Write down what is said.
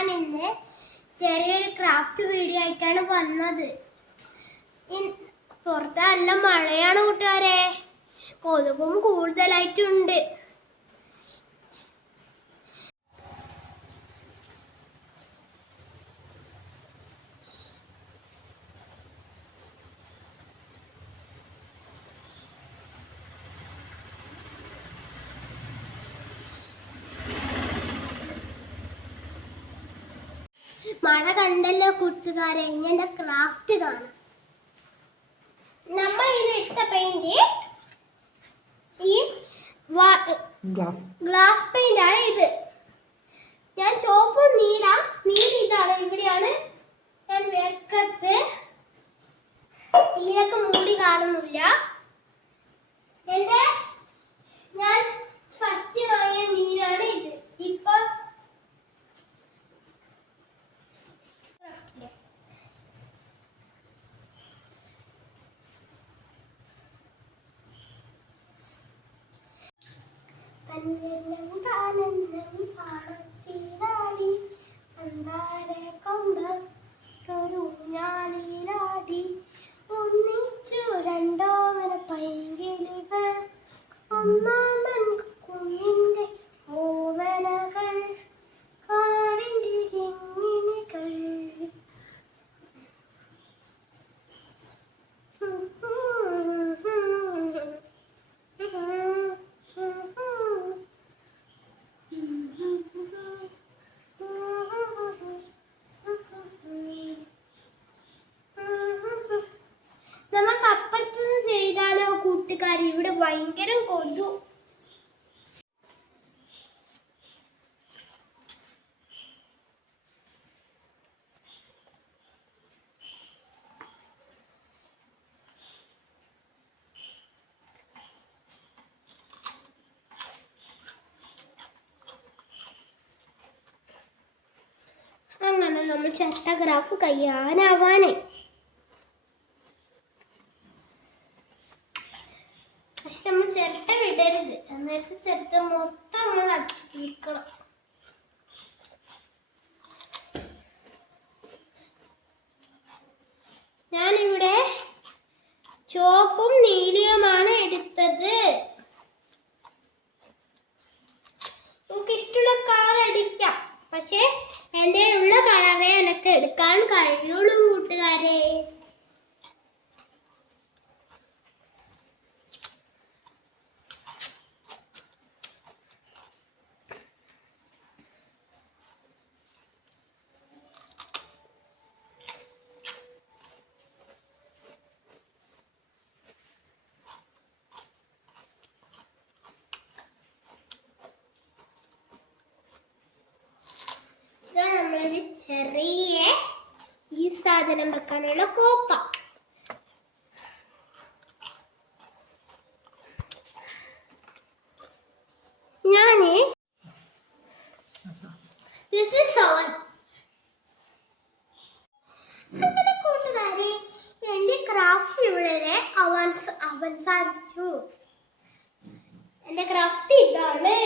ഞാൻ ഇന്ന് ചെറിയൊരു ക്രാഫ്റ്റ് വീഡിയോ ആയിട്ടാണ് വന്നത്. പുറത്ത് നല്ല മഴയാണ് കൂട്ടുകാരെ, കൊതുകും കൂടുതലായിട്ടുണ്ട്. മഴ കണ്ടല്ലോ കൂട്ടുകാരെ, ഇങ്ങനെ ക്രാഫ്റ്റ് കാണാം. നമ്മൾ ഇതിട്ട പെയിന്റ് ഈ ഗ്ലാസ് പെയിന്റ് ആണ്. ഇത് ഞാൻ ചുവപ്പും നീല ഇതാണ്. ഇവിടെയാണ് ഞാൻ വെക്കത്ത്. ഇതിനൊക്കെ മൂടി കാണുന്നില്ല. ഞാൻ ഫസ്റ്റ് വാങ്ങിയ മീനാണ് ഇത്. ഇപ്പൊ തന്നെല്ലാം താനെല്ലാം പാടത്തിലാടി സന്താരെ കൊണ്ടൊരു ഞാനിലാടി ഒന്നിച്ചു രണ്ടോമന പൈങ്കിളികൾ ഒന്നാമൻ കുഞ്ഞിന്റെ ഓവനകൾ കാറിന്റെ കിങ്ങിണികൾ കൂട്ടുകാരി, ഇവിടെ ഭയങ്കര കൊതു. അങ്ങനെ നമ്മൾ ചട്ടഗ്രാഫ് കയ്യാനാവാനേ. പക്ഷെ നമ്മൾ ചിരട്ട വിടരുത്, എന്നുവെച്ചാൽ ചിരട്ട മൊത്തം നമ്മൾ അടിച്ചു തീർക്കണം. ഞാനിവിടെ ചുവപ്പും നീലയുമാണ് എടുത്തത്. നമുക്ക് ഇഷ്ടമുള്ള കളർ അടിക്കാം, പക്ഷെ എൻ്റെ ഉള്ള കളറേ എനിക്ക് എടുക്കാൻ കഴിയുള്ളൂ കൂട്ടുകാരെ. നമ്മളൊരു ചെറിയ ഈ സാധനം വെക്കാനുള്ള കോപ്പ. ഞാന് അങ്ങനെ കൂട്ടുകാരെ, എന്റെ ക്രാഫ്റ്റ് ഇവിടെ അവസാനിച്ചു. എന്റെ ക്രാഫ്റ്റ് ഇതാണ്.